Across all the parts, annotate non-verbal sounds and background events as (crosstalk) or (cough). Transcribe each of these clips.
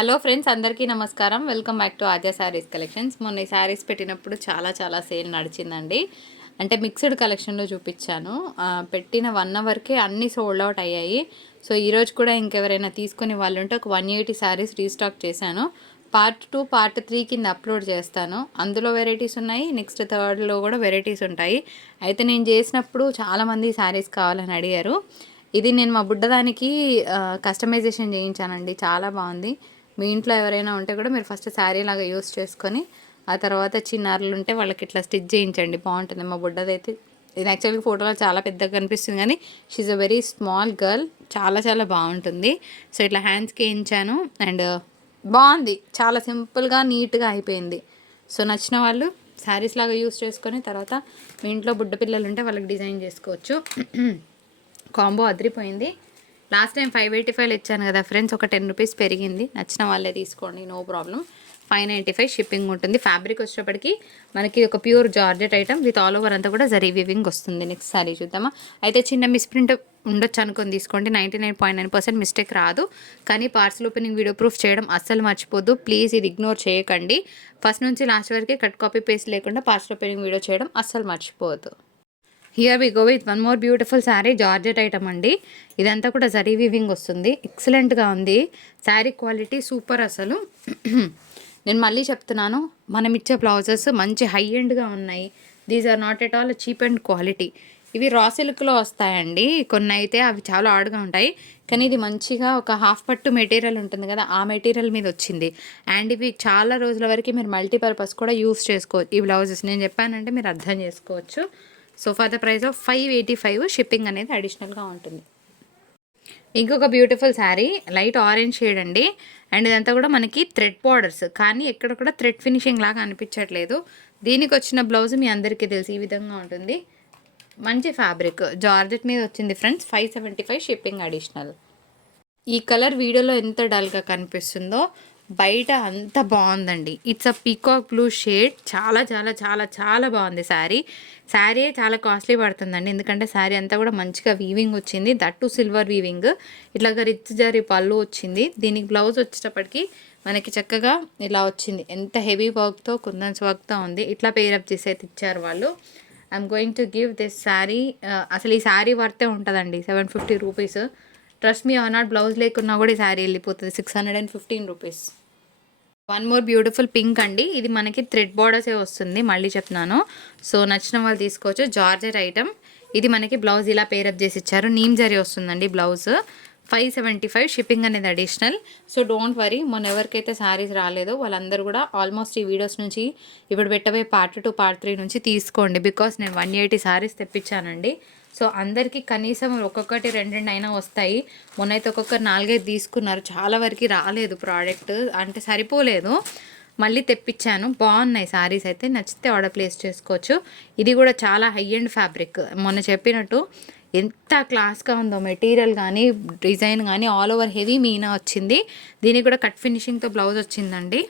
Hello friends అందరికీ నమస్కారం. Welcome back to ఆజా శారీస్ కలెక్షన్స్. మొన్న ఈ శారీస్ పెట్టినప్పుడు చాలా చాలా సేల్ నడిచిందండి. అంటే మిక్స్డ్ కలెక్షన్లో చూపించాను. పెట్టిన వన్ అవర్కే అన్నీ సోల్డ్ అవుట్ అయ్యాయి. సో ఈరోజు కూడా ఇంకెవరైనా తీసుకునే వాళ్ళు ఉంటే ఒక వన్ ఎయిటీ శారీస్ రీస్టాక్ చేశాను. పార్ట్ టూ పార్ట్ త్రీ కింద అప్లోడ్ చేస్తాను. అందులో వెరైటీస్ ఉన్నాయి. నెక్స్ట్ థర్డ్లో కూడా వెరైటీస్ ఉంటాయి. అయితే నేను చేసినప్పుడు చాలామంది శారీస్ కావాలని అడిగారు. ఇది నేను మా బుడ్డదానికి కస్టమైజేషన్ చేయించానండి. చాలా బాగుంది. మీ ఇంట్లో ఎవరైనా ఉంటే కూడా మీరు ఫస్ట్ శారీ లాగా యూస్ చేసుకొని ఆ తర్వాత చిన్నారులు ఉంటే వాళ్ళకి ఇట్లా స్టిచ్ చేయించండి. బాగుంటుంది. మా బుడ్డదైతే ఇది యాక్చువల్గా ఫోటోలో చాలా పెద్దగా కనిపిస్తుంది కానీ she's a very small girl చాలా చాలా బాగుంటుంది. సో ఇట్లా హ్యాండ్స్కి వేయించాను అండ్ uh, బాగుంది. చాలా సింపుల్గా నీట్గా అయిపోయింది. సో నచ్చిన వాళ్ళు శారీస్ లాగా యూస్ చేసుకొని తర్వాత మీ ఇంట్లో బుడ్డ పిల్లలు ఉంటే వాళ్ళకి డిజైన్ చేసుకోవచ్చు. (clears throat) కాంబో అదిరిపోయింది. Last time five eighty five ఇచ్చాను కదా ఫ్రెండ్స్ ఒక టెన్ రూపీస్ పెరిగింది. నచ్చిన వాళ్ళే తీసుకోండి no problem. Five ninety five shipping ఉంటుంది. ఫ్యాబ్రిక్ వచ్చేప్పటికి మనకి ఒక pure georgette item with all over అంతా కూడా జరీ వివింగ్ వస్తుంది. నెక్స్ట్ సారీ చూద్దామా. అయితే చిన్న మిస్ప్రింట్ ఉండొచ్చు అనుకొని తీసుకోండి. Ninety nine point nine percent mistake రాదు. కానీ పార్సల్ ఓపెనింగ్ వీడియో ప్రూఫ్ చేయడం అస్సలు మర్చిపోద్దు. ప్లీజ్ ఇది ఇగ్నోర్ చేయకండి. ఫస్ట్ నుంచి లాస్ట్ వరకే కట్ కాపీ పేస్ట్ లేకుండా పార్సల్ ఓపెనింగ్ వీడియో చేయడం అస్సలు మర్చిపోవద్దు here we go with one more beautiful sari georgette item అండి. ఇదంతా కూడా జరీ వీవింగ్ వస్తుంది. ఎక్సలెంట్గా ఉంది. శారీ క్వాలిటీ సూపర్ అసలు. నేను మళ్ళీ చెప్తున్నాను మనం ఇచ్చే బ్లౌజెస్ మంచి హై ఎండ్గా ఉన్నాయి. These are not at all cheap and quality ఇవి రా సిల్క్లో వస్తాయండి. కొన్ని అయితే అవి చాలా ఆడుగా ఉంటాయి. కానీ ఇది మంచిగా ఒక హాఫ్ పట్టు మెటీరియల్ ఉంటుంది కదా ఆ మెటీరియల్ మీద వచ్చింది. అండ్ ఇవి చాలా రోజుల వరకు మీరు మల్టీపర్పస్ కూడా యూస్ చేసుకోవచ్చు ఈ బ్లౌజెస్ నేను చెప్పానంటే మీరు అర్థం చేసుకోవచ్చు. So for the price of five eighty five shipping అనేది అడిషనల్గా ఉంటుంది. ఇంకొక beautiful sari light orange shade అండి. అండ్ ఇదంతా కూడా మనకి థ్రెడ్ బార్డర్స్ కానీ ఎక్కడ కూడా థ్రెడ్ ఫినిషింగ్ లాగా అనిపించట్లేదు. దీనికి వచ్చిన బ్లౌజ్ మీ అందరికీ తెలిసి ఈ విధంగా ఉంటుంది. మంచి ఫ్యాబ్రిక్ జార్జెట్ మీద వచ్చింది friends five seventy five shipping additional ఈ కలర్ వీడియోలో ఎంత డల్గా కనిపిస్తుందో బయట అంత బాగుందండి. It's a peacock blue shade చాలా చాలా చాలా చాలా బాగుంది శారీ. శారీ చాలా కాస్ట్లీ పడుతుందండి. ఎందుకంటే శారీ అంతా కూడా మంచిగా వీవింగ్ వచ్చింది. దట్టు సిల్వర్ వీవింగ్ ఇట్లాగా రిచ్ జరీ పళ్ళు వచ్చింది. దీనికి బ్లౌజ్ వచ్చేటప్పటికి మనకి చక్కగా ఇలా వచ్చింది. ఎంత హెవీ వర్క్తో కుందన్స్ వర్క్తో ఉంది. ఇట్లా పేరప్ చేసి అయితే ఇచ్చారు వాళ్ళు I'm going to give this sari అసలు ఈ శారీ వర్తే ఉంటుందండి? Seven fifty rupees trust me or not blouse లేకున్నా కూడా ఈ శారీ వెళ్ళిపోతుంది. Six hundred and fifteen rupees one more beautiful pink అండి. ఇది మనకి థ్రెడ్ బార్డర్సే వస్తుంది మళ్ళీ చెప్తున్నాను. సో నచ్చిన వాళ్ళు తీసుకోవచ్చు. Georgette item. ఇది మనకి బ్లౌజ్ ఇలా పేరప్ చేసి ఇచ్చారు. నీమ్ జరీ వస్తుందండి blouse. Five seventy five shipping అనేది అడిషనల్ సో డోంట్ వరీ మొన్న ఎవరికైతే శారీస్ రాలేదో వాళ్ళందరూ కూడా ఆల్మోస్ట్ ఈ వీడియోస్ నుంచి ఇప్పుడు పెట్టబోయే పార్ట్ టూ పార్ట్ త్రీ నుంచి తీసుకోండి. బికాస్ నేను వన్ ఎయిటీ శారీస్ తెప్పించానండి. సో అందరికీ కనీసం ఒక్కొక్కటి రెండు రెండు అయినా వస్తాయి. మొన్నైతే ఒక్కొక్కరు నాలుగైదు తీసుకున్నారు. చాలా వరకు రాలేదు ప్రోడక్ట్. అంటే సరిపోలేదు. మళ్ళీ తెప్పించాను. బాగున్నాయి సారీస్ అయితే. నచ్చితే ఆర్డర్ ప్లేస్ చేసుకోవచ్చు. ఇది కూడా చాలా హై అండ్ ఫ్యాబ్రిక్. మొన్న చెప్పినట్టు ఎంత క్లాస్గా ఉందో మెటీరియల్ కానీ డిజైన్ కానీ ఆల్ ఓవర్ హెవీ మీనా వచ్చింది. దీనికి కూడా కట్ ఫినిషింగ్తో బ్లౌజ్ వచ్చిందండి.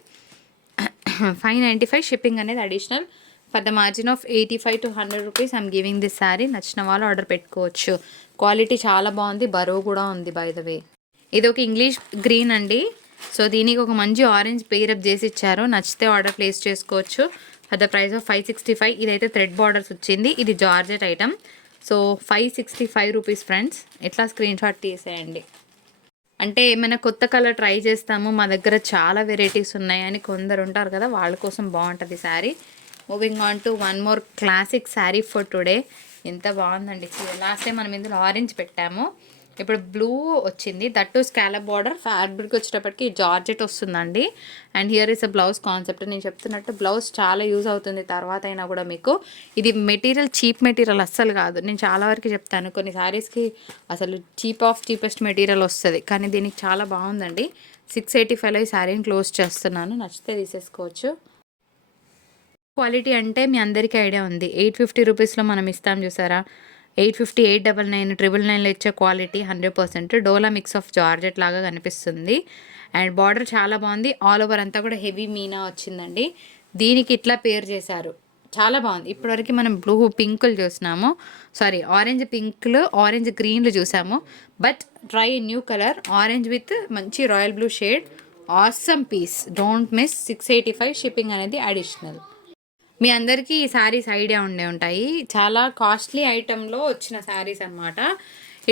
(clears throat) ఫైవ్ నైంటీ ఫైవ్ షిప్పింగ్ అనేది additional. For the margin of eighty five to hundred rupees I'm giving this sari నచ్చిన వాళ్ళు ఆర్డర్ పెట్టుకోవచ్చు. క్వాలిటీ చాలా బాగుంది. బరువు కూడా ఉంది బై ద వే ఇది ఒక ఇంగ్లీష్ గ్రీన్ అండి. సో దీనికి ఒక మంచి ఆరెంజ్ పేరప్ చేసి ఇచ్చారు. నచ్చితే ఆర్డర్ ప్లేస్ చేసుకోవచ్చు. For the price of five sixty five ఇదైతే థ్రెడ్ బార్డర్స్ వచ్చింది. ఇది georgette item so five sixty five rupees friends ఇట్లా స్క్రీన్ షాట్ తీసేయండి. అంటే ఏమైనా కొత్త కలర్ ట్రై చేస్తాము. మా దగ్గర చాలా వెరైటీస్ ఉన్నాయని కొందరు ఉంటారు కదా వాళ్ళ కోసం బాగుంటుంది sari moving on to one more classic sari for today ఎంత బాగుందండి. లాస్ట్ టైం మనం ఇందులో ఆరెంజ్ పెట్టాము. ఇప్పుడు బ్లూ వచ్చింది. దట్టు స్కాలప్ బార్డర్ ఫ్యాబ్రిక్ వచ్చేటప్పటికి జార్జెట్ వస్తుందండి. And here is a blouse concept నేను చెప్తున్నట్టు బ్లౌజ్ చాలా యూజ్ అవుతుంది. తర్వాత అయినా కూడా మీకు. ఇది మెటీరియల్ చీప్ మెటీరియల్ అస్సలు కాదు. నేను చాలా వరకు చెప్తాను. కొన్ని శారీస్కి అసలు చీప్ ఆఫ్ చీపెస్ట్ మెటీరియల్ వస్తుంది. కానీ దీనికి చాలా బాగుందండి. సిక్స్ ఎయిటీ ఫైవ్లో ఈ శారీని క్లోజ్ చేస్తున్నాను. నచ్చితే తీసేసుకోవచ్చు. క్వాలిటీ అంటే మీ అందరికీ ఐడియా ఉంది. ఎయిట్ ఫిఫ్టీ రూపీస్లో మనం ఇస్తాం చూసారా? Eight fifty eight double nine triple నైన్లో ఇచ్చే quality hundred percent dola mix of georgette లాగా కనిపిస్తుంది. అండ్ బార్డర్ చాలా బాగుంది. ఆల్ ఓవర్ అంతా కూడా హెవీ మీనా వచ్చిందండి. దీనికి ఇట్లా పేరు చేశారు. చాలా బాగుంది. ఇప్పటివరకు మనం బ్లూ పింకులు చూసినాము. సారీ ఆరెంజ్ పింక్లు ఆరెంజ్ గ్రీన్లు చూసాము. But try new colour. Orange with మంచి royal blue shade. Awesome piece. Don't miss. Six eighty five shipping అనేది అడిషనల్. మీ అందరికీ ఈ శారీస్ ఐడియా ఉండే ఉంటాయి. చాలా కాస్ట్లీ ఐటెంలో వచ్చిన శారీస్ అనమాట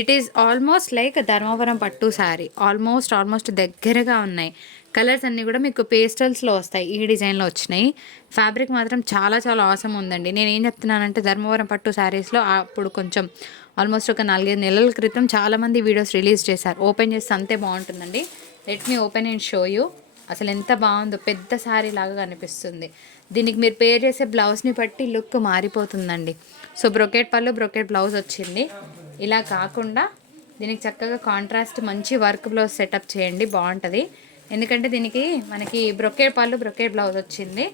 it is almost like Dharmavaram పట్టు శారీ. ఆల్మోస్ట్ ఆల్మోస్ట్ దగ్గరగా ఉన్నాయి. కలర్స్ అన్నీ కూడా మీకు పేస్టల్స్లో వస్తాయి. ఈ డిజైన్లో వచ్చినాయి. ఫ్యాబ్రిక్ మాత్రం చాలా చాలా అవసరం ఉందండి. నేను ఏం చెప్తున్నానంటే ధర్మవరం పట్టు శారీస్లో అప్పుడు కొంచెం ఆల్మోస్ట్ ఒక నాలుగైదు నెలల క్రితం చాలామంది వీడియోస్ రిలీజ్ చేశారు. ఓపెన్ చేస్తే అంతే బాగుంటుందండి. Let me open and show you అసలు ఎంత బాగుందో పెద్ద శారీ లాగా కనిపిస్తుంది. దీనికి మీరు పేర్ చేసే బ్లౌజ్ని బట్టి లుక్ మారిపోతుందండి. సో బ్రొకెట్ పళ్ళు బ్రొకెట్ బ్లౌజ్ వచ్చింది. ఇలా కాకుండా దీనికి చక్కగా కాంట్రాస్ట్ మంచి వర్క్ బ్లౌజ్ సెటప్ చేయండి బాగుంటుంది. ఎందుకంటే దీనికి మనకి బ్రొకెట్ పళ్ళు బ్రొకెట్ బ్లౌజ్ వచ్చింది.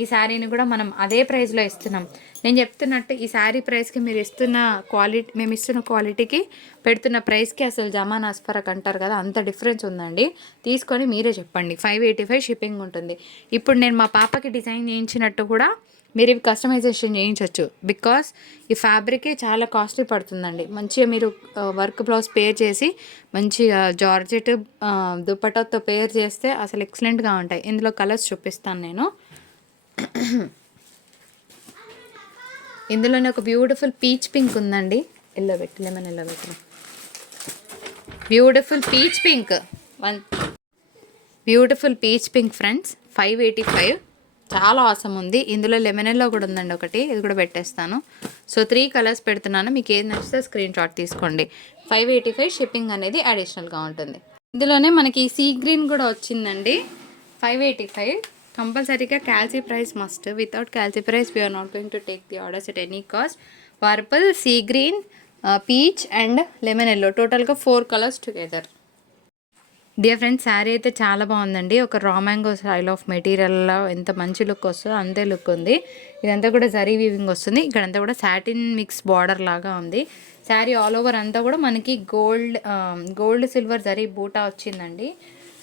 ఈ శారీని కూడా మనం అదే ప్రైస్లో ఇస్తున్నాం. నేను చెప్తున్నట్టు ఈ శారీ ప్రైస్కి మీరు ఇస్తున్న క్వాలిటీ మేము ఇస్తున్న క్వాలిటీకి పెడుతున్న ప్రైస్కి అసలు జమాన్ అస్ఫరక్ అంటారు కదా అంత డిఫరెన్స్ ఉందండి. తీసుకొని మీరే చెప్పండి. ఫైవ్ ఎయిటీ ఫైవ్ షిప్పింగ్ ఉంటుంది. ఇప్పుడు నేను మా పాపకి డిజైన్ చేయించినట్టు కూడా మీరు ఇవి కస్టమైజేషన్ చేయించవచ్చు బికాస్ ఈ ఫ్యాబ్రిక్ చాలా కాస్ట్లీ పడుతుందండి. మంచిగా మీరు వర్క్ బ్లౌజ్ పేర్ చేసి మంచిగా జార్జెట్ దుప్పటాతో పేర్ చేస్తే అసలు ఎక్సలెంట్గా ఉంటాయి. ఇందులో కలర్స్ చూపిస్తాను నేను. ఇందులోనే ఒక బ్యూటిఫుల్ పీచ్ పింక్ ఉందండి. ఎల్లో పెట్టి లెమన్ ఎల్లో పెట్టి. Beautiful peach pink one beautiful peach pink friends five eighty five చాలా అవసరం ఉంది. ఇందులో లెమన్ ఎల్లో కూడా ఉందండి ఒకటి. ఇది కూడా పెట్టేస్తాను. సో త్రీ కలర్స్ పెడుతున్నాను. మీకు ఏది నచ్చితే స్క్రీన్ షాట్ తీసుకోండి. ఫైవ్ ఎయిటీ ఫైవ్ షిప్పింగ్ అనేది అడిషనల్గా ఉంటుంది. ఇందులోనే మనకి సీ గ్రీన్ కూడా వచ్చిందండి. ఫైవ్ ఎయిటీ ఫైవ్ కంపల్సరీగా calcy price must. Without calcy price we're not going to take the orders at any cost purple sea green peach and lemon yellow టోటల్గా four colours together dear friends sari అయితే చాలా బాగుందండి. ఒక raw mango style of మెటీరియల్లో ఎంత మంచి look వస్తుందో అంతే look ఉంది. ఇదంతా కూడా జరీ వీవింగ్ వస్తుంది. ఇక్కడంతా కూడా సాటిన్ మిక్స్ బార్డర్ లాగా ఉంది. శారీ ఆల్ ఓవర్ అంతా కూడా మనకి గోల్డ్ గోల్డ్ సిల్వర్ జరీ బూటా వచ్చిందండి.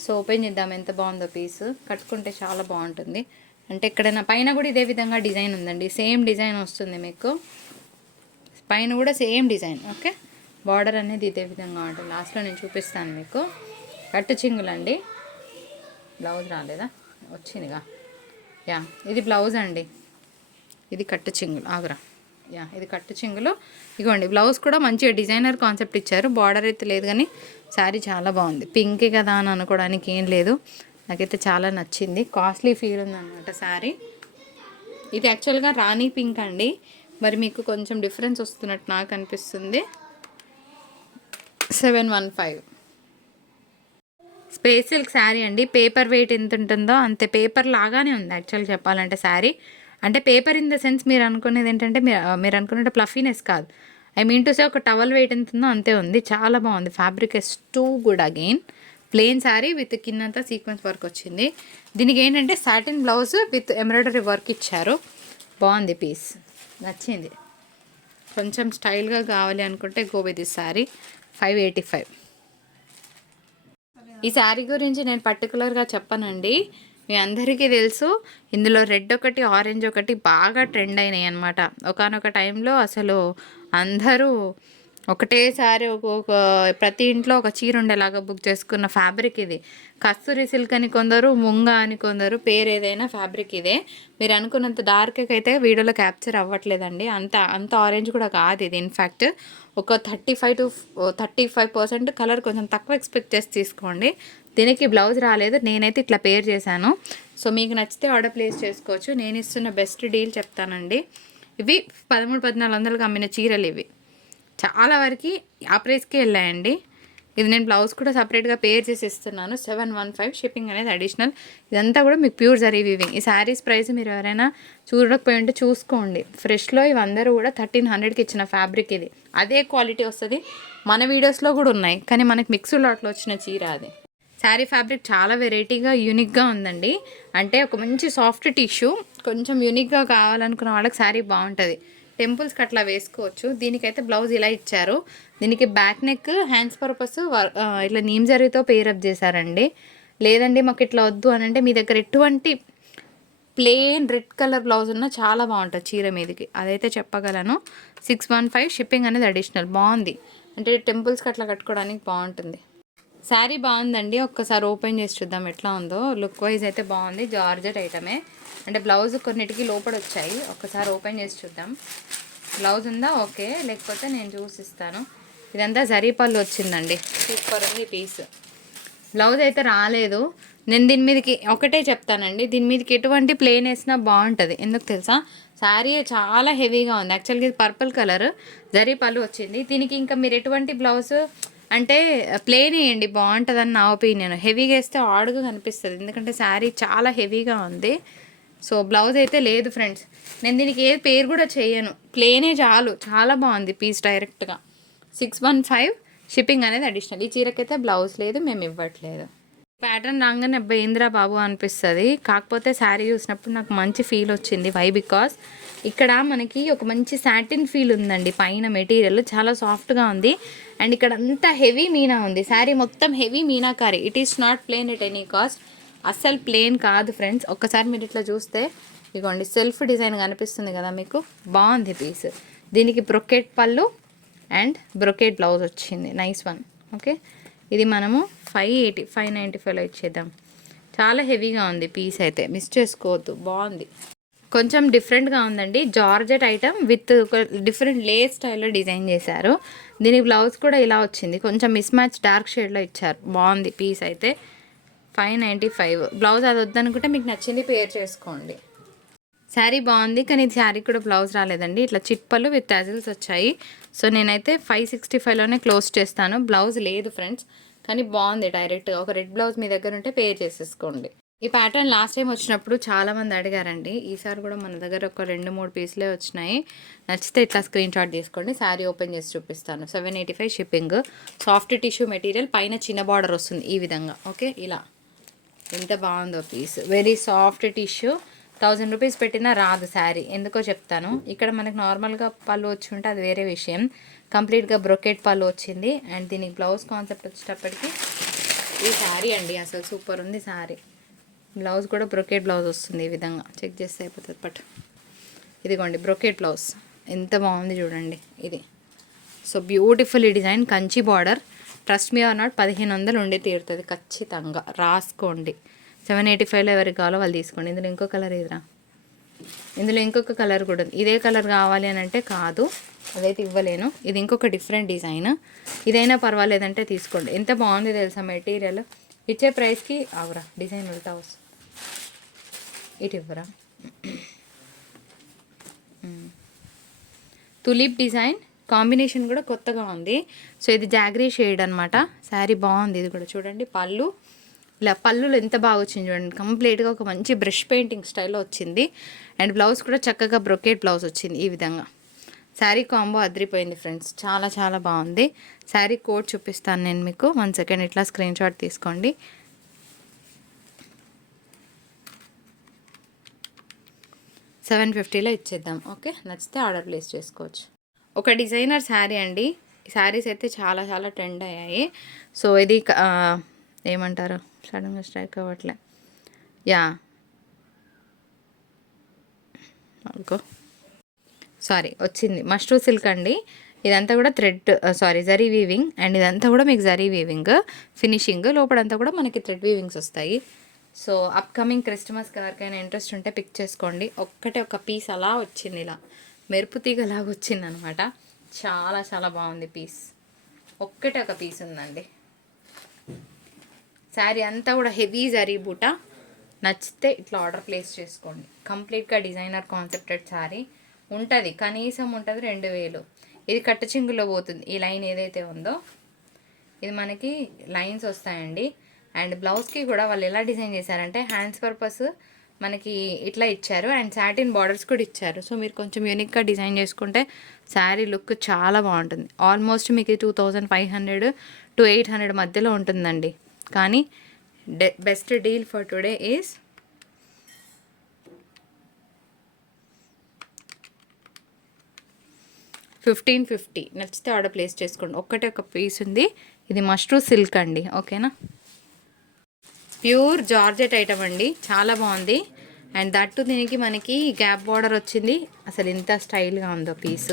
సో ఓపెన్ చేద్దాం ఎంత బాగుందో పీస్. కట్టుకుంటే చాలా బాగుంటుంది. అంటే ఎక్కడైనా పైన కూడా ఇదే విధంగా డిజైన్ ఉందండి. సేమ్ డిజైన్ వస్తుంది మీకు. పైన కూడా సేమ్ డిజైన్ ఓకే? బార్డర్ అనేది ఇదే విధంగా ఉంటుంది. లాస్ట్లో నేను చూపిస్తాను మీకు. కట్టు చింగులండి. బ్లౌజ్ రాలేదా? వచ్చిందిగా. యా ఇది బ్లౌజ్ అండి. ఇది కట్టు చింగులు. ఆగురా. యా ఇది కట్టు చింగులు. ఇగోండి బ్లౌజ్ కూడా మంచిగా డిజైనర్ కాన్సెప్ట్ ఇచ్చారు. బార్డర్ అయితే లేదు కానీ శారీ చాలా బాగుంది. పింక్ కదా అని అనుకోవడానికి ఏం లేదు. నాకైతే చాలా నచ్చింది. కాస్ట్లీ ఫీల్ ఉందన్నమాట శారీ ఇది యాక్చువల్గా రాణి పింక్ అండి. మరి మీకు కొంచెం డిఫరెన్స్ వస్తున్నట్టు నాకు అనిపిస్తుంది. Seven one five space silk sari అండి. పేపర్ వెయిట్ ఎంత ఉంటుందో అంతే. పేపర్ లాగానే ఉంది యాక్చువల్ చెప్పాలంటే శారీ అంటే పేపర్ ఇన్ ద సెన్స్ మీరు అనుకునేది ఏంటంటే మీరు మీరు అనుకున్నట్టు ప్లఫీనెస్ కాదు. ఐ మీన్ టు సే ఒక టవల్ వెయిట్ ఎంత ఉందో అంతే ఉంది. చాలా బాగుంది. Fabric is too good again plain sari with కిందంతా సీక్వెన్స్ వర్క్ వచ్చింది. దీనికి ఏంటంటే satin blouse with embroidery work ఇచ్చారు. బాగుంది పీస్ నచ్చింది. కొంచెం స్టైల్గా కావాలి అనుకుంటే go sari five eighty five ఈ శారీ గురించి నేను పర్టికులర్గా చెప్పానండి. మీ అందరికీ తెలుసు ఇందులో రెడ్ ఒకటి ఆరెంజ్ ఒకటి బాగా ట్రెండ్ అయినాయి అనమాట ఒకనొక టైంలో అసలు అందరూ ఒకటేసారి ఒక్కొక్క ప్రతి ఇంట్లో ఒక చీర ఉండేలాగా బుక్ చేసుకున్న ఫ్యాబ్రిక్ ఇది. కస్తూరి సిల్క్ అని కొందరు ముంగ అని కొందరు పేరు ఏదైనా ఫ్యాబ్రిక్ ఇదే. మీరు అనుకున్నంత డార్క్కి అయితే వీడియోలో క్యాప్చర్ అవ్వట్లేదండి. అంత అంత ఆరెంజ్ కూడా కాదు ఇది ఇన్ఫ్యాక్ట్ ఒక thirty five to thirty five percent colour కొంచెం తక్కువ ఎక్స్పెక్ట్ చేసి తీసుకోండి. దీనికి బ్లౌజ్ రాలేదు నేనైతే ఇట్లా పేర్ చేశాను. సో మీకు నచ్చితే ఆర్డర్ ప్లేస్ చేసుకోవచ్చు. నేను ఇస్తున్న బెస్ట్ డీల్ చెప్తానండి. ఇవి పదమూడు పద్నాలుగు వందలకు అమ్మిన చీరలు ఇవి. చాలా వరకు ఆ ప్రైస్కే వెళ్ళాయండి. ఇది నేను బ్లౌజ్ కూడా సపరేట్గా పేర్ చేసి ఇస్తున్నాను. సెవెన్ వన్ ఫైవ్ షిప్పింగ్ అనేది అడిషనల్. ఇదంతా కూడా మీకు ప్యూర్ జరీ వివింగ్ ఈ శారీస్ ప్రైస్ మీరు ఎవరైనా చూడకపోయి ఉంటే చూసుకోండి. ఫ్రెష్లో ఇవి అందరూ కూడా థర్టీన్ హండ్రెడ్కి ఇచ్చిన ఫ్యాబ్రిక్ ఇది. అదే క్వాలిటీ వస్తుంది. మన వీడియోస్లో కూడా ఉన్నాయి కానీ మనకి మిక్స్డ్ లాట్లో వచ్చిన చీర అది. శారీ ఫ్యాబ్రిక్ చాలా వెరైటీగా యూనిక్గా ఉందండి. అంటే ఒక మంచి సాఫ్ట్ టిష్యూ కొంచెం యూనిక్గా కావాలనుకున్న వాళ్ళకి శారీ బాగుంటుంది. టెంపుల్స్కి అట్లా వేసుకోవచ్చు. దీనికైతే బ్లౌజ్ ఇలా ఇచ్చారు. దీనికి బ్యాక్ నెక్ హ్యాండ్స్ పర్పస్ ఇట్లా నీమ్ జరీతో పేరప్ చేశారండి. లేదండి మాకు ఇట్లా వద్దు అని అంటే మీ దగ్గర ఎటువంటి ప్లెయిన్ రెడ్ కలర్ బ్లౌజ్ ఉన్న చాలా బాగుంటుంది చీర మీదకి. అదైతే చెప్పగలను. సిక్స్ వన్ ఫైవ్ షిప్పింగ్ అనేది అడిషనల్ బాగుంది. అంటే టెంపుల్స్కి అట్లా కట్టుకోవడానికి బాగుంటుంది. శారీ బాగుందండి. ఒక్కసారి ఓపెన్ చేసి చూద్దాం ఎట్లా ఉందో. లుక్ వైజ్ అయితే బాగుంది. జార్జెట్ ఐటమే. అంటే బ్లౌజ్ కొన్నిటికి లోపల వచ్చాయి. ఒక్కసారి ఓపెన్ చేసి చూద్దాం. బ్లౌజ్ ఉందా? ఓకే. లేకపోతే నేను చూసిస్తాను ఇదంతా జరీ పళ్ళు వచ్చిందండి. సూపర్ ఉంది పీస్. బ్లౌజ్ అయితే రాలేదు. నేను దీని మీదకి ఒకటే చెప్తానండి. దీని మీదకి ఎటువంటి ప్లేన్ వేసినా బాగుంటుంది. ఎందుకు తెలుసా? శారీ చాలా హెవీగా ఉంది. యాక్చువల్గా ఇది పర్పుల్ కలర్. జరీ పళ్ళు వచ్చింది. దీనికి ఇంకా మీరు ఎటువంటి బ్లౌజ్ అంటే ప్లేన్ వేయండి బాగుంటుందని నా ఒపీనియన్. హెవీగా వేస్తే ఆడుగా కనిపిస్తుంది. ఎందుకంటే శారీ చాలా హెవీగా ఉంది. సో బ్లౌజ్ అయితే లేదు ఫ్రెండ్స్. నేను దీనికి ఏ పేరు కూడా చేయను. ప్లేనే చాలు. చాలా బాగుంది పీస్ డైరెక్ట్గా. సిక్స్ వన్ ఫైవ్ షిప్పింగ్ అనేది అడిషనల్. ఈ చీరకైతే బ్లౌజ్ లేదు మేము ఇవ్వట్లేదు. ప్యాటర్న్ రాగానే అబ్బాయి బాబు అనిపిస్తుంది. కాకపోతే శారీ చూసినప్పుడు నాకు మంచి ఫీల్ వచ్చింది. వై బికాస్ ఇక్కడ మనకి ఒక మంచి సాటిన్ ఫీల్ ఉందండి. పైన మెటీరియల్ చాలా సాఫ్ట్గా ఉంది. అండ్ ఇక్కడ అంతా హెవీ మీనా ఉంది. శారీ మొత్తం heavy meenakari. It is not plain at any cost అస్సలు ప్లేన్ కాదు ఫ్రెండ్స్ ఒక్కసారి మీరు ఇట్లా చూస్తే ఇదిగోండి సెల్ఫ్ డిజైన్ కనిపిస్తుంది కదా మీకు. బాగుంది పీస్ దీనికి బ్రొకెట్ పళ్ళు అండ్ బ్రొకెట్ బ్లౌజ్ వచ్చింది. నైస్ వన్ ఓకే ఇది మనము ఫైవ్ ఎయిటీ ఫైవ్ నైంటీ ఫైవ్లో ఇచ్చేద్దాం. చాలా హెవీగా ఉంది పీస్ అయితే. మిస్ చేసుకోవద్దు. బాగుంది. కొంచెం డిఫరెంట్గా ఉందండి. Georgette item with different lace స్టైల్లో డిజైన్ చేశారు. దీని బ్లౌజ్ కూడా ఇలా వచ్చింది. కొంచెం మిస్ మ్యాచ్ డార్క్ షేడ్లో ఇచ్చారు. బాగుంది పీస్ అయితే. ఫైవ్ నైంటీ ఫైవ్ బ్లౌజ్ అది వద్దనుకుంటే మీకు నచ్చింది పేర్ చేసుకోండి. శారీ బాగుంది కానీ శారీ కూడా బ్లౌజ్ రాలేదండి. ఇట్లా చిప్పలు విత్ టాజిల్స్ వచ్చాయి. సో నేనైతే ఫైవ్ సిక్స్టీ ఫైవ్లోనే క్లోజ్ చేస్తాను. బ్లౌజ్ లేదు ఫ్రెండ్స్ కానీ బాగుంది డైరెక్ట్గా. ఒక రెడ్ బ్లౌజ్ మీ దగ్గర ఉంటే పే చేసేసుకోండి. ఈ ప్యాటర్న్ లాస్ట్ టైం వచ్చినప్పుడు చాలామంది అడిగారండి. ఈసారి కూడా మన దగ్గర ఒక రెండు మూడు పీసులే వచ్చినాయి. నచ్చితే ఇట్లా స్క్రీన్ షాట్ తీసుకోండి. శారీ ఓపెన్ చేసి చూపిస్తాను. Seven eighty five shipping. Soft tissue material పైన చిన్న బార్డర్ వస్తుంది ఈ విధంగా. ఓకే ఇలా. ఎంత బాగుందో piece. Very soft tissue thousand rupees పెట్టినా రాదు శారీ. ఎందుకో చెప్తాను. ఇక్కడ మనకు నార్మల్గా పళ్ళు వచ్చి ఉంటే అది వేరే విషయం. కంప్లీట్గా బ్రొకెట్ పళ్ళు వచ్చింది. అండ్ దీనికి బ్లౌజ్ కాన్సెప్ట్ వచ్చేటప్పటికి ఈ శారీ అండి. అసలు సూపర్ ఉంది శారీ. బ్లౌజ్ కూడా బ్రొకెట్ బ్లౌజ్ వస్తుంది ఈ విధంగా. చెక్ చేస్తే అయిపోతుంది బట్ ఇదిగోండి బ్రొకెట్ బ్లౌజ్. ఎంత బాగుంది చూడండి ఇది. సో బ్యూటిఫుల్ ఈ design. Kanchi border. Trust me are not పదిహేను వందలు ఉండి తీరుతుంది. ఖచ్చితంగా. రాసుకోండి. సెవెన్ ఎయిటీ ఫైవ్లో ఎవరికి కావాలో వాళ్ళు తీసుకోండి. ఇందులో ఇంకో కలర్ ఇదిరా ఇందులో ఇంకొక కలర్ కూడా ఉంది. ఇదే కలర్ కావాలి అని అంటే కాదు. అదైతే ఇవ్వలేను. ఇది ఇంకొక డిఫరెంట్ డిజైన్. ఇదైనా పర్వాలేదంటే తీసుకోండి. ఎంత బాగుంది తెలుసా మెటీరియల్? ఇచ్చే ప్రైస్కి అవురా డిజైన్ ఉల్టా వస్తుంది. ఇటు ఇవ్వరా? తులిప్ డిజైన్ కాంబినేషన్ కూడా కొత్తగా ఉంది. సో ఇది జాగ్రీ షేడ్ అనమాట శారీ బాగుంది ఇది కూడా. చూడండి పళ్ళు. ఇలా పళ్ళులు ఎంత బాగా వచ్చింది చూడండి. కంప్లీట్గా ఒక మంచి బ్రష్ పెయింటింగ్ స్టైల్లో వచ్చింది. అండ్ బ్లౌజ్ కూడా చక్కగా బ్రొకేట్ బ్లౌజ్ వచ్చింది ఈ విధంగా. శారీ కాంబో అదిరిపోయింది ఫ్రెండ్స్ చాలా చాలా బాగుంది. శారీ కోడ్ చూపిస్తాను నేను మీకు. వన్ సెకండ్ ఇట్లా స్క్రీన్ షాట్ తీసుకోండి. సెవెన్ ఫిఫ్టీలో ఇచ్చేద్దాం. ఓకే నచ్చితే ఆర్డర్ ప్లేస్ చేసుకోవచ్చు. ఒక డిజైనర్ శారీ అండి. శారీస్ అయితే చాలా చాలా ట్రెండ్ అయ్యాయి. సో ఇది ఏమంటారు? సడన్గా స్ట్రైక్ అవ్వట్లే. యా. అనుకో సారీ వచ్చింది. మస్ట్రూ సిల్క్ అండి. ఇదంతా కూడా thread sorry zari weaving. And ఇదంతా కూడా మీకు జరీ వీవింగ్ ఫినిషింగ్. లోపలంతా కూడా మనకి థ్రెడ్ వీవింగ్స్ వస్తాయి. సో అప్కమింగ్ క్రిస్టమస్కి ఎవరికైనా ఇంట్రెస్ట్ ఉంటే పిక్ చేసుకోండి. ఒక్కటే ఒక పీస్ అలా వచ్చింది ఇలా. మెరుపు తీగలాగా వచ్చింది అనమాట చాలా చాలా బాగుంది పీస్. ఒక్కటే ఒక పీస్ ఉందండి. శారీ అంతా కూడా హెవీ జరీ బూట. నచ్చితే ఇట్లా ఆర్డర్ ప్లేస్ చేసుకోండి. కంప్లీట్గా డిజైనర్ కాన్సెప్టెడ్ శారీ ఉంటుంది. కనీసం ఉంటుంది రెండు వేలు. ఇది కట్టచింగులో పోతుంది. ఈ లైన్ ఏదైతే ఉందో ఇది మనకి లైన్స్ వస్తాయండి. అండ్ బ్లౌజ్కి కూడా వాళ్ళు ఎలా డిజైన్ చేశారంటే హ్యాండ్స్ పర్పస్ మనకి ఇట్లా ఇచ్చారు. అండ్ సాటిన్ బార్డర్స్ కూడా ఇచ్చారు. సో మీరు కొంచెం యూనిక్గా డిజైన్ చేసుకుంటే శారీ లుక్ చాలా బాగుంటుంది. ఆల్మోస్ట్ మీకు two thousand five hundred to eight hundred మధ్యలో ఉంటుందండి. కానీ the best deal for today is fifteen fifty నచ్చితే ఆర్డర్ ప్లేస్ చేసుకోండి. ఒక్కటే ఒక పీస్ ఉంది. ఇది మష్రూ సిల్క్ అండి. ఓకేనా ప్యూర్ జార్జెట్ ఐటమ్ అండి. చాలా బాగుంది. అండ్ దట్టు దీనికి మనకి గ్యాప్ బార్డర్ వచ్చింది. అసలు ఇంత స్టైల్గా ఉందో పీస్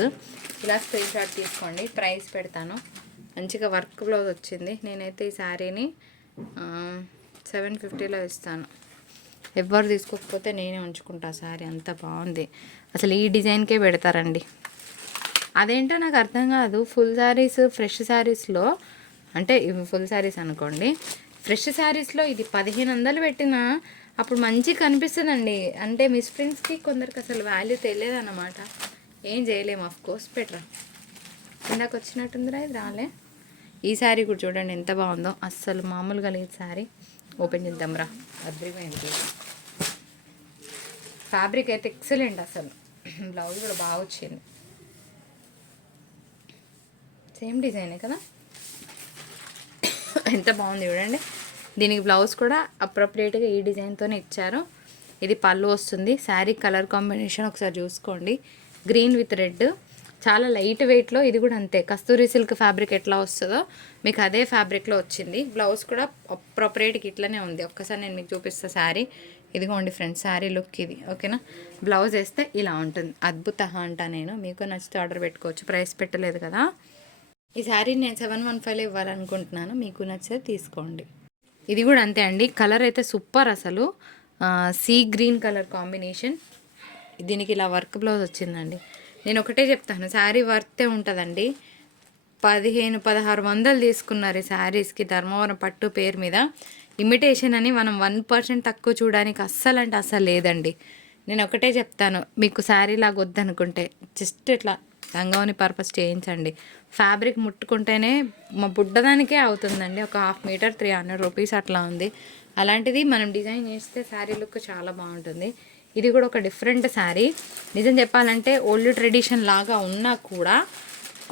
ఇలా స్క్రీన్ షాట్ తీసుకోండి. ప్రైస్ పెడతాను. మంచిగా వర్క్ బ్లౌజ్ వచ్చింది. నేనైతే ఈ శారీని సెవెన్ ఫిఫ్టీలో ఇస్తాను. ఎవ్వరు తీసుకోకపోతే నేనే ఉంచుకుంటా సారీ అంత బాగుంది. అసలు ఈ డిజైన్కే పెడతారండి. అదేంటో నాకు అర్థం కాదు. ఫుల్ శారీస్ ఫ్రెష్ శారీస్లో అంటే ఫుల్ శారీస్ అనుకోండి. ఫ్రెష్ శారీస్లో ఇది పదిహేను వందలు పెట్టినా అప్పుడు మంచిగా కనిపిస్తుందండి. అంటే మిస్ ప్రింట్స్కి కొందరికి అసలు వాల్యూ తెలియదు అన్నమాట ఏం చేయలేము ఆఫ్ కోర్స్ బెటర్ ఇందాక వచ్చినట్టుందిరా ఇది రాలే. ఈ శారీ కూడా చూడండి ఎంత బాగుందో. అస్సలు మామూలుగా లేదు శారీ. ఓపెన్ చేద్దాంరా అద్భుతమైంది ఫ్యాబ్రిక్ అయితే ఎక్సలెంట్ అసలు. బ్లౌజ్ కూడా బాగా వచ్చింది. సేమ్ డిజైనే కదా? ఎంత బాగుంది చూడండి. దీనికి బ్లౌజ్ కూడా అప్రోప్రియేట్గా ఈ డిజైన్తోనే ఇచ్చారు. ఇది పళ్ళు వస్తుంది. శారీ కలర్ కాంబినేషన్ ఒకసారి చూసుకోండి. గ్రీన్ విత్ రెడ్ చాలా లైట్ వెయిట్లో ఇది కూడా అంతే. కస్తూరి సిల్క్ ఫ్యాబ్రిక్ ఎట్లా వస్తుందో మీకు అదే ఫ్యాబ్రిక్లో వచ్చింది. బ్లౌజ్ కూడా అప్రోపరేట్కి ఇట్లనే ఉంది. ఒక్కసారి నేను మీకు చూపిస్తా శారీ. ఇదిగోండి ఫ్రెండ్స్ శారీ లుక్ ఇది. ఓకేనా? బ్లౌజ్ వేస్తే ఇలా ఉంటుంది. అద్భుత అంట నేను. మీకు నచ్చితే ఆర్డర్ పెట్టుకోవచ్చు. ప్రైస్ పెట్టలేదు కదా. ఈ శారీ నేను సెవెన్ వన్ ఫైవ్లో ఇవ్వాలనుకుంటున్నాను. మీకు నచ్చితే తీసుకోండి. ఇది కూడా అంతే అండి. కలర్ అయితే సూపర్ అసలు. Sea green colour combination. దీనికి ఇలా వర్క్ బ్లౌజ్ వచ్చిందండి. నేను ఒకటే చెప్తాను శారీ వర్తే ఉంటుందండి. పదిహేను పదహారు వందలు తీసుకున్నారు ఈ శారీస్కి ధర్మవరం పట్టు పేరు మీద. ఇమిటేషన్ అని మనం వన్ పర్సెంట్ తక్కువ చూడడానికి అస్సలు అంటే అస్సలు లేదండి. నేను ఒకటే చెప్తాను మీకు శారీ లాగా వద్దనుకుంటే జస్ట్ ఇట్లా లంగావని పర్పస్ చేయించండి. ఫ్యాబ్రిక్ ముట్టుకుంటేనే మా బుడ్డదానికే అవుతుందండి ఒక half metre three hundred rupees అట్లా ఉంది. అలాంటిది మనం డిజైన్ చేస్తే శారీ లుక్ చాలా బాగుంటుంది. ఇది కూడా ఒక డిఫరెంట్ శారీ. నిజం చెప్పాలంటే ఓల్డ్ ట్రెడిషన్ లాగా ఉన్నా కూడా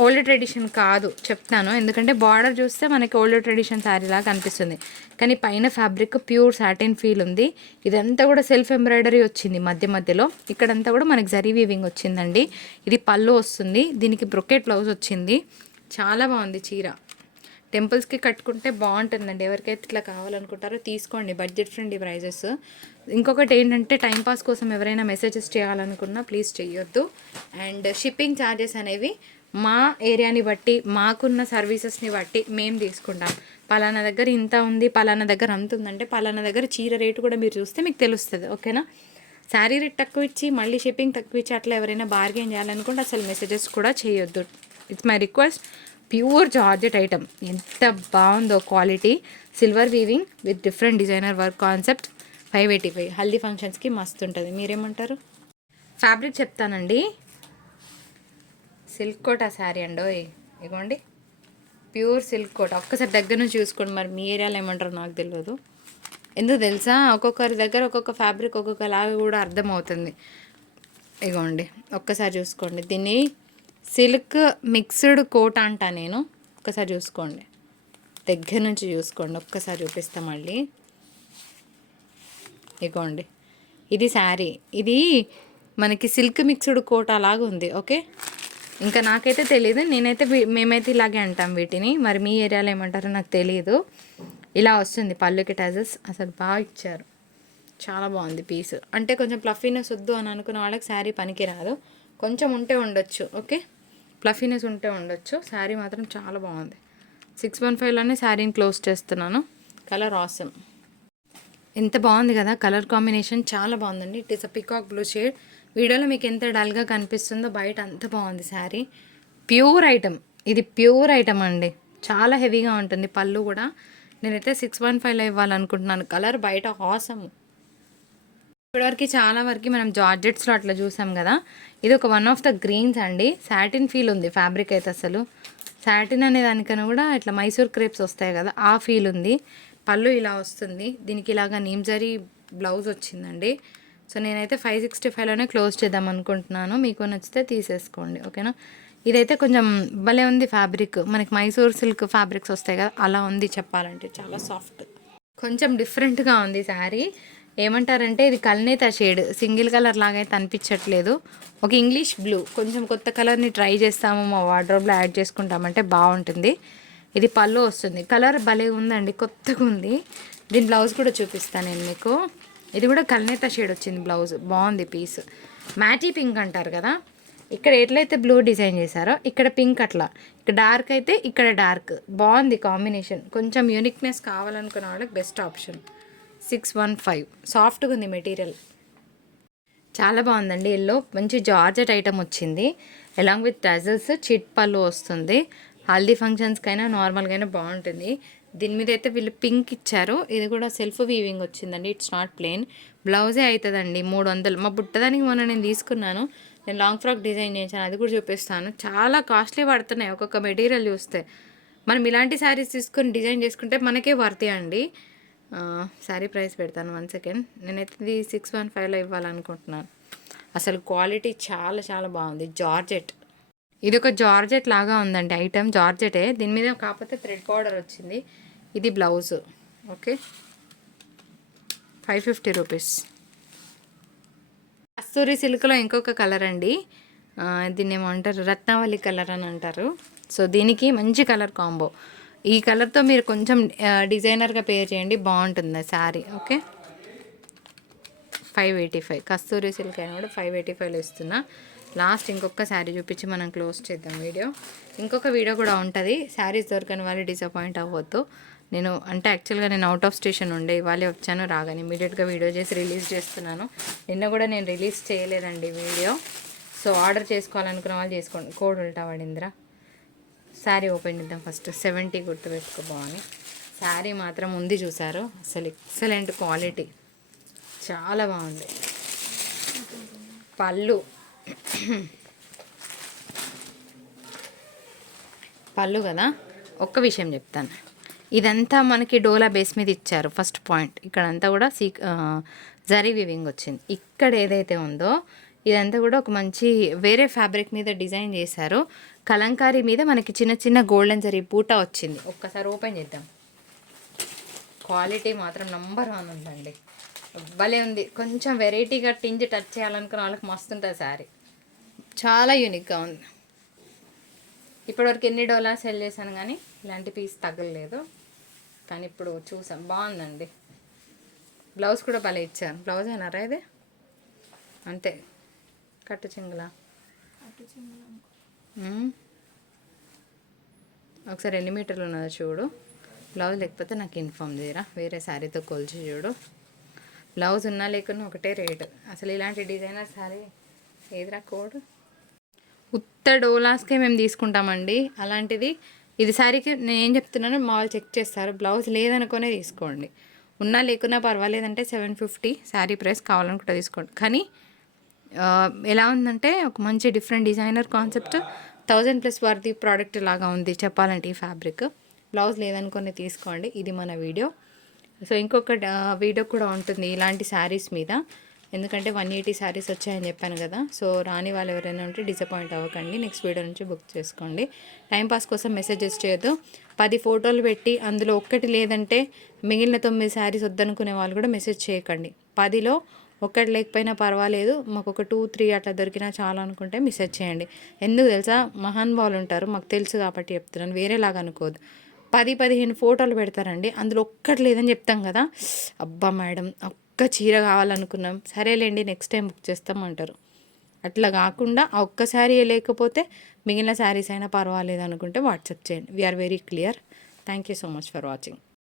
ఓల్డ్ ట్రెడిషన్ కాదు చెప్తాను. ఎందుకంటే బార్డర్ చూస్తే మనకి ఓల్డ్ ట్రెడిషన్ శారీ లాగా కనిపిస్తుంది కానీ పైన ఫ్యాబ్రిక్ ప్యూర్ సాటిన్ ఫీల్ ఉంది. ఇదంతా కూడా సెల్ఫ్ ఎంబ్రాయిడరీ వచ్చింది మధ్య మధ్యలో. ఇక్కడంతా కూడా మనకి జరీ వీవింగ్ వచ్చిందండి. ఇది పళ్ళు వస్తుంది. దీనికి బ్రొకెట్ బ్లౌజ్ వచ్చింది. చాలా బాగుంది చీర. టెంపుల్స్కి కట్టుకుంటే బాగుంటుందండి. ఎవరికైతే ఇట్లా కావాలనుకుంటారో తీసుకోండి. Budget friendly prices. ఇంకొకటి ఏంటంటే టైంపాస్ కోసం ఎవరైనా మెసేజెస్ చేయాలనుకున్నా ప్లీజ్ చేయొద్దు అండ్ షిప్పింగ్ ఛార్జెస్ అనేవి మా ఏరియాని బట్టి మాకున్న సర్వీసెస్ని బట్టి మేము తీసుకుంటాం. పలానా దగ్గర ఇంత ఉంది పలానా దగ్గర అంత ఉందంటే పలానా దగ్గర చీర రేటు కూడా మీరు చూస్తే మీకు తెలుస్తుంది. ఓకేనా? శారీ రేట్ తక్కువ ఇచ్చి మళ్ళీ షిప్పింగ్ తక్కువ ఇచ్చి అట్లా ఎవరైనా బార్గెన్ చేయాలనుకుంటే అసలు మెసేజెస్ కూడా చేయొద్దు it's my request pure georgette item. ఎంత బాగుందో quality. Silver weaving with different designer work concept five eighty five Haldi ఫంక్షన్స్కి మస్తు ఉంటుంది. మీరేమంటారు? ఫ్యాబ్రిక్ చెప్తానండి. సిల్క్ కోట శారీ అండో ఇగోండి. Pure silk Kota. ఒక్కసారి దగ్గర నుంచి చూసుకోండి. మరి మీ ఏరియాలో ఏమంటారు నాకు తెలియదు ఎందుకు తెలుసా? ఒక్కొక్కరి దగ్గర ఒక్కొక్క ఫ్యాబ్రిక్ ఒక్కొక్కలాగా కూడా అర్థమవుతుంది. ఇగోండి. ఒక్కసారి చూసుకోండి. దీన్ని సిల్క్ మిక్స్డ్ కోట్ అంట నేను. ఒక్కసారి చూసుకోండి. దగ్గర నుంచి చూసుకోండి. ఒక్కసారి చూపిస్తా మళ్ళీ. ఇగోండి. ఇది శారీ. ఇది మనకి సిల్క్ మిక్స్డ్ కోట్ అలాగా ఉంది. ఓకే? ఇంకా నాకైతే తెలియదు నేనైతే మేమైతే ఇలాగే అంటాం వీటిని. మరి మీ ఏరియాలో ఏమంటారో నాకు తెలియదు ఇలా వస్తుంది పళ్ళుకి టజెస్ అసలు బాగా ఇచ్చారు. చాలా బాగుంది పీస్. అంటే కొంచెం ప్లఫీనెస్ వద్దు అని అనుకున్న వాళ్ళకి శారీ పనికిరాదు. కొంచెం ఉంటే ఉండొచ్చు. ఓకే? ఫ్లఫీనెస్ ఉంటే ఉండొచ్చు. శారీ మాత్రం చాలా బాగుంది. సిక్స్ వన్ ఫైవ్లోనే శారీని క్లోజ్ చేస్తున్నాను. Colour awesome. ఎంత బాగుంది కదా కలర్ కాంబినేషన్ చాలా బాగుందండి. It is a peacock blue shade. వీడియోలో మీకు ఎంత డల్గా కనిపిస్తుందో బయట అంత బాగుంది శారీ. Pure item. ఇది ప్యూర్ ఐటమ్ అండి. చాలా హెవీగా ఉంటుంది. పళ్ళు కూడా. నేనైతే సిక్స్ వన్ ఫైవ్లో ఇవ్వాలనుకుంటున్నాను. కలర్ బయట ఆసమ్. ఇప్పటివరకు చాలా వరకు మనం జార్జెట్స్లో అట్లా చూసాం కదా. ఇది ఒక వన్ ఆఫ్ ద గ్రీన్స్ అండి. సాటిన్ ఫీల్ ఉంది ఫ్యాబ్రిక్ అయితే అసలు. సాటిన్ అనే దానికన్నా కూడా ఇట్లా మైసూర్ క్రేప్స్ వస్తాయి కదా ఆ ఫీల్ ఉంది. పళ్ళు ఇలా వస్తుంది. దీనికి ఇలాగా నీమ్జరీ బ్లౌజ్ వచ్చిందండి. సో నేనైతే ఫైవ్ సిక్స్టీ ఫైవ్లోనే క్లోజ్ చేద్దాం అనుకుంటున్నాను. మీకు నచ్చితే తీసేసుకోండి ఓకేనా? ఇదైతే కొంచెం భలే ఉంది ఫ్యాబ్రిక్ మనకి మైసూర్ సిల్క్ ఫ్యాబ్రిక్స్ వస్తాయి కదా అలా ఉంది చెప్పాలంటే చాలా సాఫ్ట్ కొంచెం డిఫరెంట్గా ఉంది శారీ. ఏమంటారంటే ఇది కల్నేత షేడ్ సింగిల్ కలర్ లాగా అయితే అనిపించట్లేదు. ఒక ఇంగ్లీష్ బ్లూ కొంచెం కొత్త కలర్ని ట్రై చేస్తాము మా వార్డ్రోబ్లో యాడ్ చేసుకుంటామంటే బాగుంటుంది. ఇది పళ్ళు వస్తుంది. కలర్ భలే ఉందండి కొత్తగా ఉంది. దీని బ్లౌజ్ కూడా చూపిస్తాను నేను మీకు. ఇది కూడా కల్నేత షేడ్ వచ్చింది బ్లౌజ్ బాగుంది పీస్. మ్యాటీ పింక్ అంటారు కదా ఇక్కడ ఎట్లయితే బ్లూ డిజైన్ చేశారో ఇక్కడ పింక్ అట్లా. ఇక్కడ డార్క్ అయితే ఇక్కడ డార్క్. బాగుంది కాంబినేషన్. కొంచెం యూనిక్నెస్ కావాలనుకున్న వాళ్ళకి best option six one five. సాఫ్ట్గా ఉంది మెటీరియల్. చాలా బాగుందండి. ఎల్లో మంచి జార్జెట్ ఐటమ్ వచ్చింది. అలాంగ్ విత్ టజల్స్ చిట్ పళ్ళు వస్తుంది. హల్దీ ఫంక్షన్స్కైనా నార్మల్గా బాగుంటుంది. దీని మీద అయితే వీళ్ళు పింక్ ఇచ్చారు. ఇది కూడా సెల్ఫ్ వీవింగ్ వచ్చిందండి. ఇట్స్ నాట్ ప్లేన్ బ్లౌజే అవుతుందండి మూడు వందలు. మా బుట్టదానికి మొన్న నేను తీసుకున్నాను. నేను లాంగ్ ఫ్రాక్ డిజైన్ చేశాను. అది కూడా చూపిస్తాను. చాలా కాస్ట్లీ పడుతున్నాయి. ఒక్కొక్క మెటీరియల్ చూస్తే. మనం ఇలాంటి శారీస్ తీసుకొని డిజైన్ చేసుకుంటే మనకే వర్తి అండి. శారీ ప్రైస్ పెడతాను వన్ సెకండ్. నేనైతే ఇది సిక్స్ వన్ ఫైవ్లో ఇవ్వాలనుకుంటున్నాను. అసలు క్వాలిటీ చాలా చాలా బాగుంది. జార్జెట్. ఇది ఒక జార్జెట్ లాగా ఉందండి ఐటమ్. జార్జెటే. దీని మీద కాకపోతే థ్రెడ్ బార్డర్ వచ్చింది. ఇది blouse. Okay. Five fifty rupees. Kasturi సిల్క్లో ఇంకొక కలర్ అండి. దీన్ని ఏమంటారు రత్నావళి కలర్ అని అంటారు. సో దీనికి మంచి కలర్ కాంబో. ఈ కలర్తో మీరు కొంచెం డిజైనర్గా పేర్ చేయండి బాగుంటుంది sari okay? Five eighty five. Kasturi silk అయినా కూడా ఫైవ్ ఎయిటీ ఫైవ్లో ఇస్తున్నా. లాస్ట్ ఇంకొక శారీ చూపించి మనం క్లోజ్ చేద్దాం వీడియో. ఇంకొక వీడియో కూడా ఉంటుంది. శారీస్ దొరకని వాళ్ళు డిసప్పాయింట్ అవ్వద్దు. నేను అంటే యాక్చువల్గా నేను అవుట్ ఆఫ్ స్టేషన్ ఉండే ఇవాళే వచ్చాను రాగానే ఇమీడియట్గా వీడియో చేసి రిలీజ్ చేస్తున్నాను. నిన్న కూడా నేను రిలీజ్ చేయలేదండి వీడియో. సో ఆర్డర్ చేసుకోవాలనుకున్న వాళ్ళు చేసుకోండి. కోడ్ ఉంటా వాడింద్రా శారీ ఓపెన్ చేద్దాం ఫస్ట్. సెవెంటీ గుర్తుపెట్టుకో బాగుంది శారీ మాత్రం ఉంది చూసారు. అసలు ఎక్సలెంట్ క్వాలిటీ. చాలా బాగుంది. పళ్ళు. పళ్ళు కదా? ఒక్క విషయం చెప్తాను. ఇదంతా మనకి డోలా బేస్ మీద ఇచ్చారు ఫస్ట్ పాయింట్. ఇక్కడంతా కూడా సీ జరీ వివింగ్ వచ్చింది. ఇక్కడ ఏదైతే ఉందో ఇదంతా కూడా ఒక మంచి వేరే ఫ్యాబ్రిక్ మీద డిజైన్ చేశారు. కలంకారీ మీద మనకి చిన్న చిన్న గోల్డెన్ జరీ పూట వచ్చింది. ఒక్కసారి ఓపెన్ చేద్దాం. క్వాలిటీ మాత్రం నంబర్ వన్ ఉందండి. భలే ఉంది. కొంచెం వెరైటీగా టింజ్ టచ్ చేయాలనుకున్న వాళ్ళకి మస్తు ఉంటుంది శారీ చాలా యూనిక్గా ఉంది. ఇప్పటివరకు ఎన్ని డోలార్ సెల్ చేశాను కానీ ఇలాంటి పీస్ తగ్గలేదు. కానీ ఇప్పుడు చూసాం. బాగుందండి. బ్లౌజ్ కూడా భలే ఇచ్చారు. బ్లౌజ్ అయినారా ఇది? అంతే. కట్టు చింగులా? ఒకసారి ఎన్ని మీటర్లు ఉన్నదో చూడు. బ్లౌజ్ లేకపోతే నాకు ఇన్ఫామ్ చేయరా? వేరే శారీతో కొలిచి చూడు. బ్లౌజ్ ఉన్నా లేకున్నా ఒకటే రేటు అసలు ఇలాంటి డిజైనర్ శారీ ఏదిరా కోడ్ ఉత్త డోలాస్కే మేము తీసుకుంటామండి. అలాంటిది ఇది శారీకి నేను ఏం చెప్తున్నానో మా వాళ్ళు చెక్ చేస్తారు. బ్లౌజ్ లేదనుకునే తీసుకోండి. ఉన్నా లేకున్నా పర్వాలేదంటే సెవెన్ ఫిఫ్టీ శారీ ప్రైస్ కావాలనుకుంటే తీసుకోండి. కానీ ఎలా ఉందంటే ఒక మంచి different designer concept. Thousand plus worthy product లాగా ఉంది చెప్పాలంటే ఈ ఫ్యాబ్రిక్. బ్లౌజ్ లేదనుకొని తీసుకోండి ఇది మన వీడియో. సో ఇంకొక వీడియో కూడా ఉంటుంది ఇలాంటి శారీస్ మీద. ఎందుకంటే వన్ ఎయిటీ శారీస్ వచ్చాయని చెప్పాను కదా సో రాని వాళ్ళు ఎవరైనా ఉంటే డిసప్పాయింట్ అవ్వకండి. నెక్స్ట్ వీడియో నుంచి బుక్ చేసుకోండి. టైంపాస్ కోసం మెసేజెస్ చేయొద్దు. పది ఫోటోలు పెట్టి అందులో ఒక్కటి లేదంటే మిగిలిన తొమ్మిది శారీస్ వద్దనుకునే వాళ్ళు కూడా మెసేజ్ చేయకండి. పదిలో ఒక్కటి లేకపోయినా పర్వాలేదు. మాకు ఒక టూ త్రీ అట్లా దొరికినా చాలా అనుకుంటే మెసేజ్ చేయండి. ఎందుకు తెలుసా? మహానుభావులు ఉంటారు. మాకు తెలుసు కాబట్టి చెప్తున్నాను. వేరేలాగా అనుకోదు పది పదిహేను ఫోటోలు పెడతారండి. అందులో ఒక్కటి లేదని చెప్తాం కదా. అబ్బా మేడం ఒక్క చీర కావాలనుకున్నాం. సరేలేండి నెక్స్ట్ టైం బుక్ చేస్తామంటారు అట్లా కాకుండా ఆ ఒక్క శారీ లేకపోతే మిగిలిన శారీస్ అయినా పర్వాలేదు అనుకుంటే వాట్సాప్ చేయండి. We're very clear thank you so much for watching